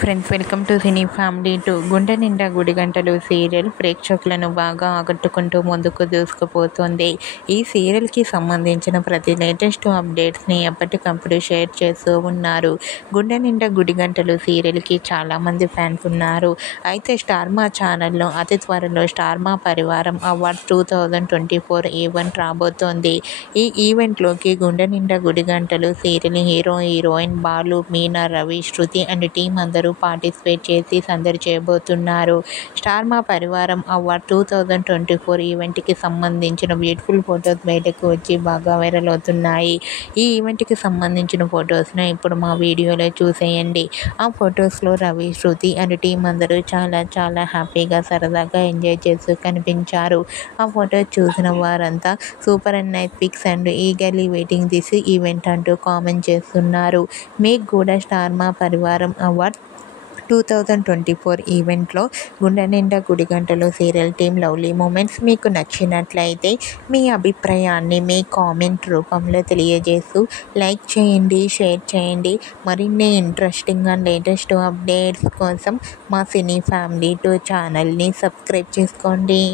Friends, welcome to cine family 2. గుండె నిండా గుడి గంటలు సీరియల్ ప్రేక్షకులను బాగా ఆకట్టుకుంటూ ముందుకు దూసుకుపోతుంది. ఈ సీరియల్కి సంబంధించిన ప్రతి లేటెస్ట్ అప్డేట్స్ని ఎప్పటికప్పుడు షేర్ చేస్తూ ఉన్నారు. గుండె నిండా గుడి గంటలు సీరియల్కి చాలామంది ఫ్యాన్స్ ఉన్నారు. అయితే స్టార్ మా ఛానల్లో అతి త్వరలో స్టార్ మా పరివారం అవార్డ్స్ 2024 ఈవెంట్ రాబోతోంది. ఈ ఈవెంట్లోకి గుండె నిండా గుడి గంటలు serial hero heroine Balu, Meena, Ravi, Shruti and team అందరూ పార్టిసిపేట్ చేసి సందడి చేయబోతున్నారు. స్టార్ మా పరివారం అవార్డ్ 2024 ఈవెంట్కి సంబంధించిన బ్యూటిఫుల్ ఫొటోస్ బయటకు వచ్చి బాగా వైరల్ అవుతున్నాయి. ఈ ఈవెంట్కి సంబంధించిన ఫొటోస్ను ఇప్పుడు మా వీడియోలో చూసేయండి. ఆ ఫొటోస్లో రవి, శృతి అండ్ టీం అందరూ చాలా హ్యాపీగా సరదాగా ఎంజాయ్ చేస్తూ కనిపించారు. ఆ ఫొటోస్ చూసిన వారంతా super and nice pics and eagerly waiting this event అంటూ కామెంట్ చేస్తున్నారు. మీకు కూడా స్టార్ మా పరివారం అవార్డ్ 2024 ఈవెంట్లో గుండె నిండా గుడి గంటలు సీరియల్ టీమ్ లవ్లీ మూమెంట్స్ మీకు నచ్చినట్లయితే మీ అభిప్రాయాన్ని మీ కామెంట్ రూపంలో తెలియజేస్తూ లైక్ చేయండి, షేర్ చేయండి. మరిన్ని ఇంట్రెస్టింగ్ అండ్ లేటెస్ట్ అప్డేట్స్ కోసం మా సినీ ఫ్యామిలీ 2 ఛానల్ని సబ్స్క్రైబ్ చేసుకోండి.